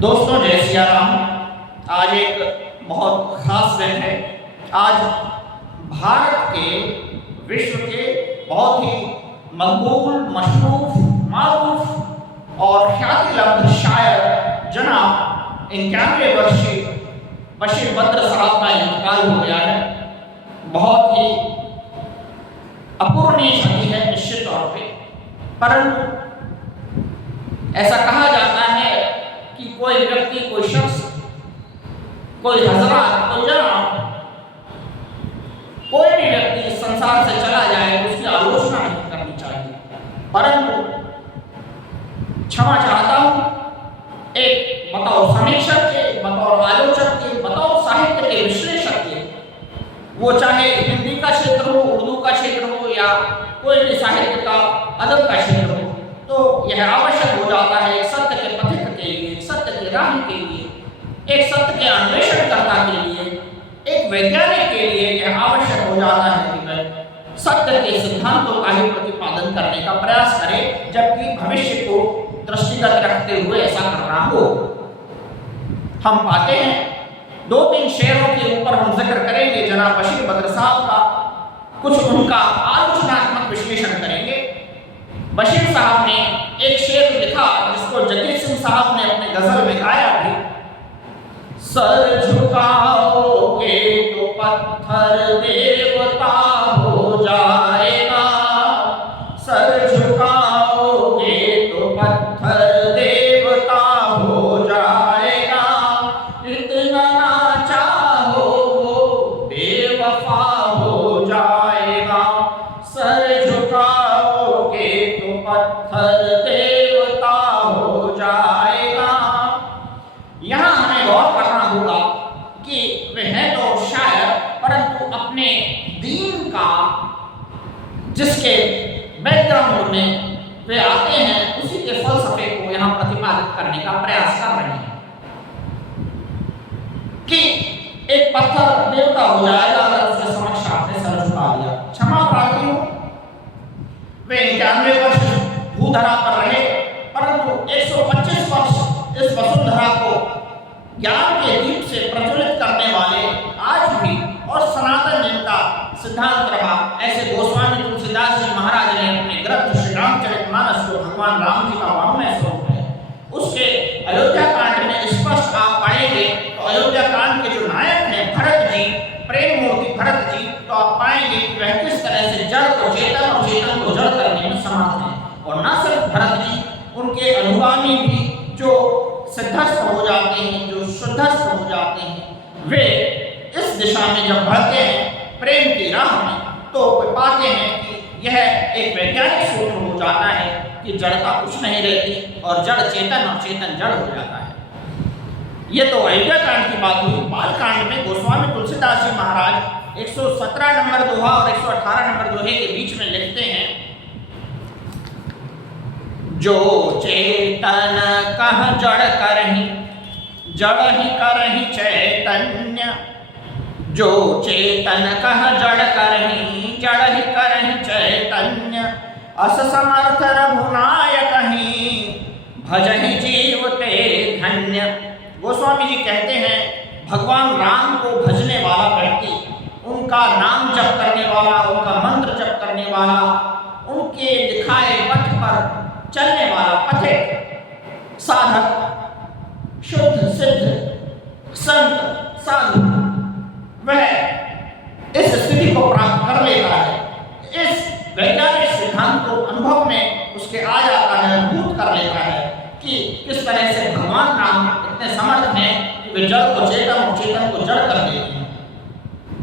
दोस्तों जय सिया राम। आज एक बहुत खास दिन है। आज भारत के विश्व के बहुत ही मकबूल, मशरूफ, मारूफ और ख्याति लब्ध शायर जनाब 91 वर्षीय बशीर बद्र साहब का इंतकाल हो गया है। बहुत ही अपूर्णीय क्षति है निश्चित तौर पे, परंतु ऐसा कहा जाता है कि कोई व्यक्ति, कोई शख्स, कोई हजरत, कोई जनाब, कोई भी व्यक्ति इस संसार से चला जाए उसकी आलोचना नहीं करनी चाहिए, परंतु क्षमा चाहता हूं एक बतौर समीक्षक के, बतौर आलोचक के, बतौर साहित्य के विश्लेषक के, वो चाहे हिंदी का क्षेत्र हो, उर्दू का क्षेत्र हो या कोई भी साहित्य का, अदब का क्षेत्र हो, तो यह आवश्यक हो जाता है एक सत्य के पथिक के लिए, एक सत्य के राह के लिए, एक सत्य के अन्वेषणकर्ता के लिए, एक वैज्ञानिक के लिए यह आवश्यक हो जाता है कि वह सत्य के सिद्धांतों का ही प्रतिपादन करने का प्रयास करे, जबकि भविष्य को दृष्टिगत रखते हुए ऐसा करना हो। हम पाते हैं 2-3 शेरों के ऊपर हम जिक्र करेंगे जनाब बशीर बद्र साहब का, कुछ उनका आलोचनात्मक विश्लेषण करेंगे। बशीर साहब ने एक शेर लिखा जिसको जगजीत सिंह साहब ने अपने गजल में गाया भी। सर झुकाओगे तो पत्थर देवता हो जाएगा, सर झुकाओगे तो पत्थर देवता हो जाएगा, इतना ना चाहो वो बेवफा हो जाएगा, सर झुकाओगे तो पत्थर देवता हो जाएगा। यहाँ हमें गौर करना होगा कि वे हैं तो शायर, परंतु अपने दीन का जिसके बैकग्राउंड में वे आते हैं उसी के फलसफे को यहाँ प्रतिपादित करने का प्रयास कर रहे हैं कि एक पत्थर देवता हो जाएगा अगर उसके समक्ष आपने सर झुका दिया। क्षमा प्रार्थी हूं, वे 91 वर्ष भूधरा पर रहे, परंतु 125 वर्ष इस वसुंधरा को ज्ञान के दीप से प्रज्वलित करने वाले आज भी, और सनातन जिनका सिद्धांत रहा, ऐसे गोस्वामी तुलसीदास जी महाराज ने अपने ग्रंथ श्री रामचरितमानस को भगवान राम जी का वाङ्मय स्वरूप है, उसके अयोध्या कांड में स्पष्ट आप पाएंगे। तो अयोध्या कांड के जो नायक हैं भरत जी, प्रेम मूर्ति भरत जी, तो आप पाएंगे कि वह किस तरह से जड़ को चेतन और चेतन को जड़ करने में समर्थ हैं। और न सिर्फ भरत जी, उनके अनुगामी भी जो सिद्धस्थ हो जाते हैं, जो शुद्धस्थ हो जाते हैं, वे इस दिशा में जब बढ़ते हैं प्रेम की राह में, तो वे पाते हैं कि यह एक वैज्ञानिक सूत्र हो जाता है कि जड़ता कुछ नहीं रहती और जड़ चेतन और चेतन जड़ हो जाता है। ये तो अयोध्या कांड की बात हुई। बाल कांड में गोस्वामी तुलसीदास जी महाराज 117 नंबर दोहा और 118 नंबर दोहे के बीच में लिखते हैं, जो चेतन कह जड़ करहि, जड़ ही करहि चैतन्य, जो चेतन कह जड़ करहि, जड़ ही करहि चैतन्य, अस समर्थ रघुनायक ही, भजहि जीव ते धन्य। गोस्वामी जी कहते हैं भगवान राम को भजने वाला व्यक्ति, उनका नाम जप करने वाला, उनका मंत्र जप करने वाला, उनके दिखाए पथ पर चलने वाला पथिक, साधक, शुद्ध सिद्ध, संत, साधु, वह इस स्थिति को प्राप्त कर लेता है। इस वैज्ञानिक सिद्धांत को अनुभव में उसके आ जाता है, अनुभूत कर लेता है कि किस तरह से भगवान राम इतने समर्थ हैं कि वे जड़ को चेतन और चेतन को जड़ कर देते हैं।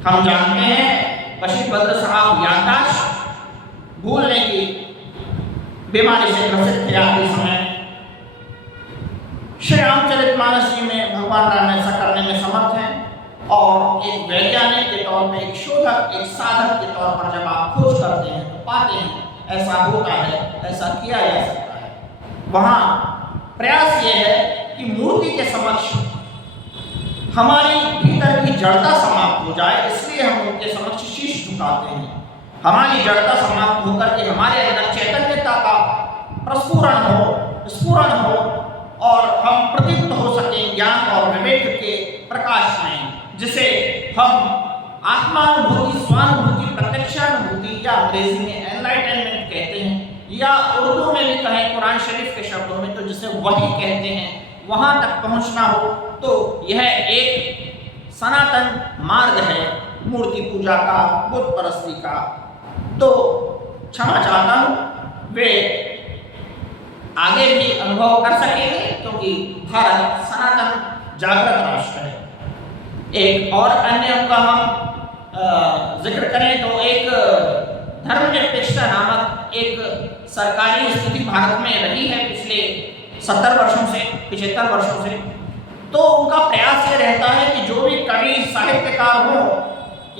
हम जानते हैं बशीर बद्र साहब याददाश्त भूलने की बीमारी से ग्रसित थे आखिरी समय। श्री रामचरितमानस जी में भगवान राम ऐसा करने में समर्थ हैं, और एक वैज्ञानिक के तौर पर, एक शोधक, एक साधक के तौर पर जब आप खोज करते हैं तो पाते हैं ऐसा होता है, ऐसा किया जा सकता है। वहाँ प्रयास ये है कि मूर्ति के समक्ष हमारी भीतर की जड़ता समाप्त हो जाए, इसलिए हम उनके समक्ष शीश झुकाते हैं। हमारी जड़ता समाप्त होकर के हमारे अंदर चैतन्यता का प्रस्फुरण हो, स्फुरण हो, और हम प्रदीप्त हो सके प्रकाशमय, जिसे हम आत्मानुभूति, स्वानुभूति, प्रत्यक्षानुभूति या अंग्रेजी में एनलाइटनमेंट कहते हैं, या उर्दू में भी कहें कुरान शरीफ के शब्दों में तो जिसे वही कहते हैं, वहां तक पहुंचना हो तो यह एक सनातन मार्ग है मूर्ति पूजा का, बुत परस्ती का। तो क्षमा चाहता हूं, वे आगे भी अनुभव कर सकेंगे क्योंकि भारत सनातन जागृत राष्ट्र है। एक और अन्य का हम जिक्र करें तो एक धर्मनिरपेक्षता नामक एक सरकारी स्थिति भारत में रही है पिछले 70 वर्षों से, 75 वर्षों से। तो उनका प्रयास ये रहता है कि जो भी कवि, साहित्यकार हो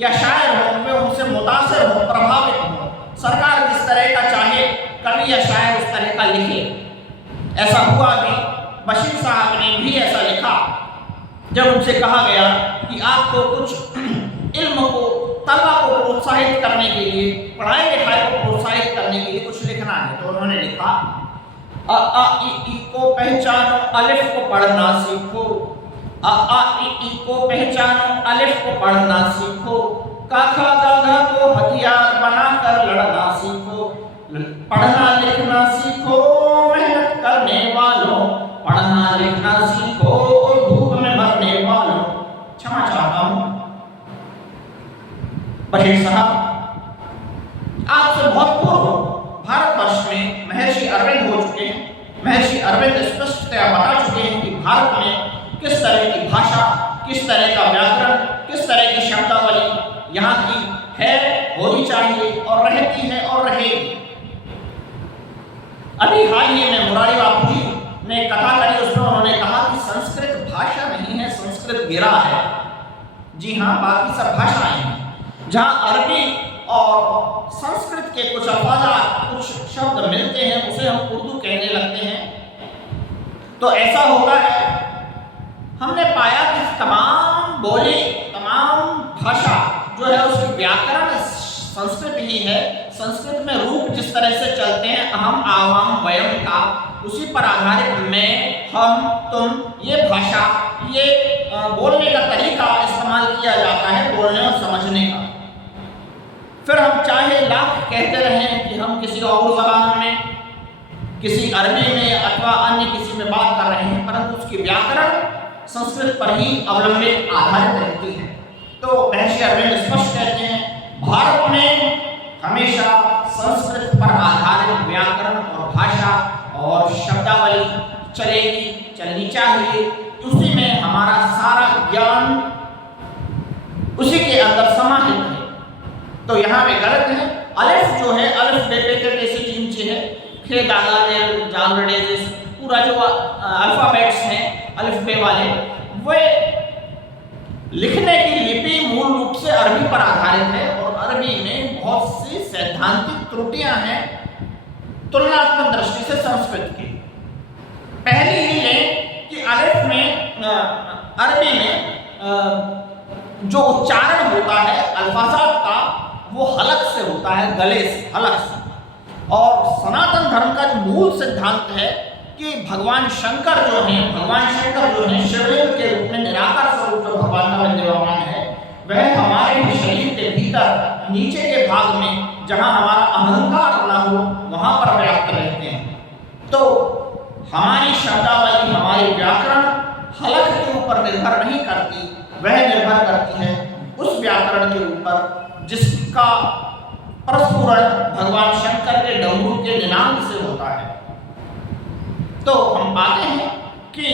या शायर हो, वे उनसे मुतासिर हो, प्रभावित हो। सरकार जिस तरह का चाहे कवि या शायर उस तरह का लिखे। ऐसा हुआ भी, बशीर साहब ने भी ऐसा लिखा जब उनसे कहा गया कि आपको कुछ इल्म को, तलबा को प्रोत्साहित करने के लिए, पढ़ाई लिखाई को प्रोत्साहित करने के लिए कुछ लिखना है। तो उन्होंने लिखा अ आ इ ई को पहचानो, अलिफ को पढ़ना सीखो। अ आ इ ई को पहचानो, अलिफ को पढ़ना सीखो। का खा गा घा को हथियार बनाकर लड़ना सीखो। पढ़ना लिखना सीखो मेहनत करने वालों, पढ़ना लिखना सीखो धूप में मरने वालों। क्षमा चाहता हूं बशीर साहब, आपसे बहुत पूर्व भारतवर्ष में महर्षि अरविंद हो चुके हैं। महर्षि अरविंद स्पष्टतया बता चुके हैं कि भारत में किस तरह की भाषा, किस तरह का व्याकरण, किस तरह की शब्दावली यहाँ की है, होनी चाहिए और रहती है और रहेगी। अभी हाल ही में मुरारी बापू जी ने कथा करी, उसमें उन्होंने कहा कि संस्कृत भाषा नहीं है, संस्कृत गिरा है। जी हाँ, बाकी सब भाषाएं हैं। जहाँ अरबी और संस्कृत के कुछ अल्फाज, कुछ शब्द मिलते हैं, उसे हम उर्दू कहने लगते हैं। तो ऐसा होगा है, हमने पाया कि तमाम बोली, तमाम भाषा जो है उसकी व्याकरण संस्कृत ही है। संस्कृत में रूप जिस तरह से चलते हैं, अहम, आवाम, वयम का, उसी पर आधारित मैं, हम, तुम, ये भाषा, ये बोलने का तरीका इस्तेमाल किया जाता है, बोलने और समझने का। फिर हम चाहे लाख कहते रहें कि हम किसी और ज़बान में, किसी अरबी में अथवा अन्य किसी में बात कर रहे हैं, परंतु उसकी व्याकरण संस्कृत पर ही अवलंबित, आधारित रहती है। तो महर्षि अरविंद स्पष्ट कहते हैं, भारत में हमेशा संस्कृत पर आधारित व्याकरण और भाषा और शब्दावली चलेगी, चलनी चाहिए। उसी में हमारा सारा ज्ञान उसी के अंदर समाहित है। तो यहाँ पे गलत है। अलिफ जो है, अलिफ बेटे के जैसी चीज है, खे दागा ने जालड़े जैसे पूरा जो अल्फाबेट्स हैं अलिफ बे वाले, वे लिखने की लिपि मूल रूप से अरबी पर आधारित है और अरबी में बहुत सी सैद्धांतिक त्रुटियां हैं तुलनात्मक दृष्टि से संस्कृत की। पहली ही लें कि अलिफ में, अरबी में जो उच्चारण होता है अल्फाजात का, वो हलक से होता है, गले से, हलक से। और सनातन धर्म का जो मूल सिद्धांत है कि भगवान शंकर जो हैं, शिवलिंग के रूप में निराकार स्वरूप जो भगवान का विद्यमान है, वह हमारे शरीर के भीतर नीचे के भाग में, जहां हमारा अहंकार ना हो, वहां पर व्याप्त रहते हैं। तो हमारी शब्दावली, हमारी व्याकरण हलक के ऊपर निर्भर नहीं करती, वह निर्भर करती है उस व्याकरण के ऊपर जिसका प्रस्फुरण भगवान शंकर के डमरू के निनाद से होता है। तो हम पाते हैं कि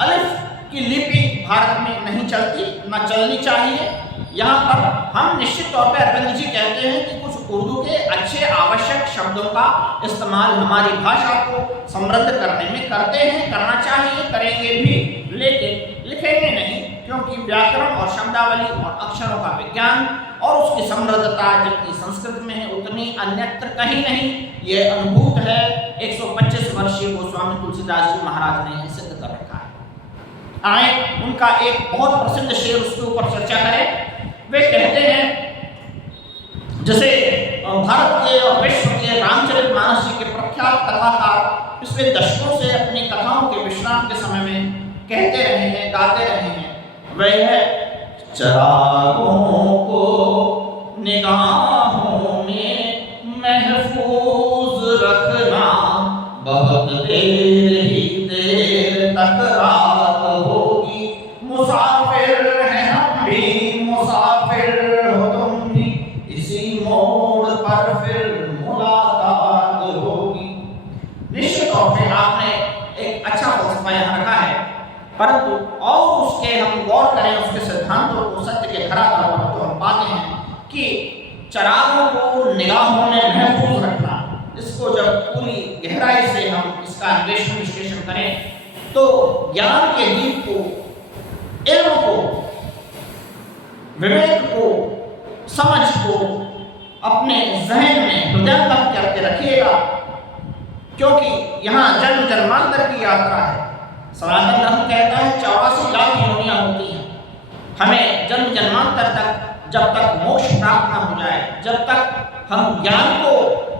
अलिफ की लिपि भारत में नहीं चलती, न चलनी चाहिए। यहाँ पर हम निश्चित तौर पर अरविंद जी कहते हैं कि कुछ उर्दू के अच्छे आवश्यक शब्दों का इस्तेमाल हमारी भाषा को समृद्ध करने में करते हैं, करना चाहिए, करेंगे भी, लेकिन लिखेंगे नहीं, क्योंकि व्याकरण और शब्दावली और अक्षरों का विज्ञान और उसकी समृद्धता जितनी संस्कृत में है उतनी अन्यत्र कहीं नहीं। ये अनुभूत है। 125 वर्षीय गोस्वामी तुलसीदास जी महाराज ने सिद्ध कर रखा है। आए उनका एक बहुत प्रसिद्ध शेर, उसके ऊपर चर्चा करें। वे कहते हैं, जैसे भारत के और विश्व के रामचरितमानस जी के प्रख्यात कथाकार पिछले दशकों से अपनी कथाओं के विश्राम के समय में कहते रहे हैं, गाते रहे हैं, वह चरागों को निगाहों में महफूज रखना, बहुत देर तक रात होगी, मुसाफिर हैं हम भी, मुसाफिर हो तुम भी, इसी मोड़ पर फिर मुलाकात होगी। निश्चित तौर पे आपने एक अच्छा फलसफा यहाँ रखा है, परंतु और उसके हम गौर करें, उसके सिद्धांतों को सत्य के धरातल पर, तो हम पाते हैं कि चरागों को निगाहों में महफूज रखना, इसको जब पूरी गहराई से हम इसका अन्वेषण विश्लेषण करें तो ज्ञान के दीप को, इल्म को, विवेक को, समझ को अपने जहन में हृदयंगम करके रखिएगा, क्योंकि यहाँ जन्म जन्मांतर की यात्रा है। सनातन धर्म कहता है 84 लाख योनियां होती हैं। हमें जन्म जन्मांतर तक, जब तक मोक्ष प्राप्त न हो जाए, जब तक हम ज्ञान को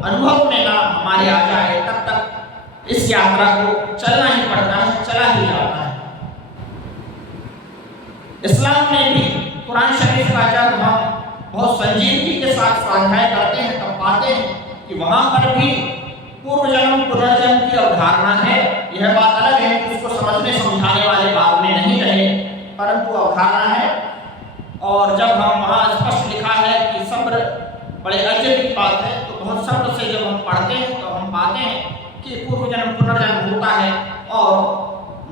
अनुभव में ना हमारे आ जाए, तब तक इस यात्रा को चलना ही पड़ता है, चला ही जाता है। इस्लाम में भी कुरान शरीफ का जब हम बहुत संजीदगी के साथ स्वाध्याय करते हैं तब पाते हैं कि वहां पर भी पूर्व जन्म पुनर्जन्म की अवधारणा है। यह बात अलग है कि उसको समझने समझाने वाले बाद में नहीं रहे, परंतु अवधारणा है। और जब हम वहाँ स्पष्ट लिखा है कि सब्र बड़े अजब की बात है, तो बहुत सब्र से जब हम पढ़ते हैं तो हम पाते हैं कि पूर्व जन्म पुनर्जन्म होता है और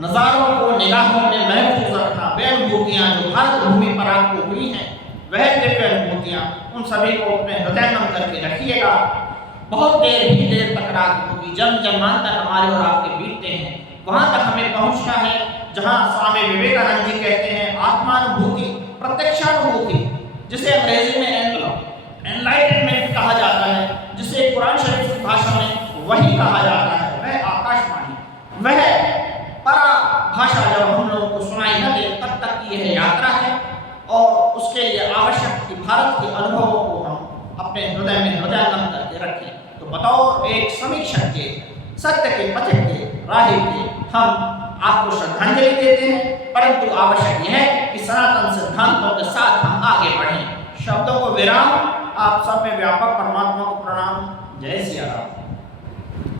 नज़ारों को निगाहों में महफूज रखना, वे अनुभूतियाँ जो भारत भूमि पर आपको हुई हैं, वह दिव्य अनुभूतियाँ, उन सभी को अपने हृदयंगम करके रखिएगा। बहुत देर तक रात होगी, जन्म जन्मांतर हमारे और आपके बीतते हैं, वहाँ तक हमें पहुँचना है जहाँ स्वामी विवेकानंद जी कहते हैं आत्मानुभूति, प्रत्यक्षानुभूति, जिसे अंग्रेजी में एनलाइटनमेंट कहा जाता है, जिसे कुरान शरीफ की भाषा में वही कहा जाता है, वह आकाशवाणी, वह परा भाषा जब हम लोगों को सुनाई न दे तब तक की यह यात्रा है। और उसके लिए आवश्यक कि भारत के अनुभवों को हम अपने हृदय में हृदयंगम करके रखें। तो बतौर एक समीक्षक के, सत्य के, पथिक के, राही के हम आपको श्रद्धांजलि देते हैं, परंतु आवश्यक यह है कि सनातन सिद्धांतों के साथ हम आगे बढ़ें। शब्दों को विराम। आप सब में व्यापक परमात्मा को प्रणाम। जय सिया राम।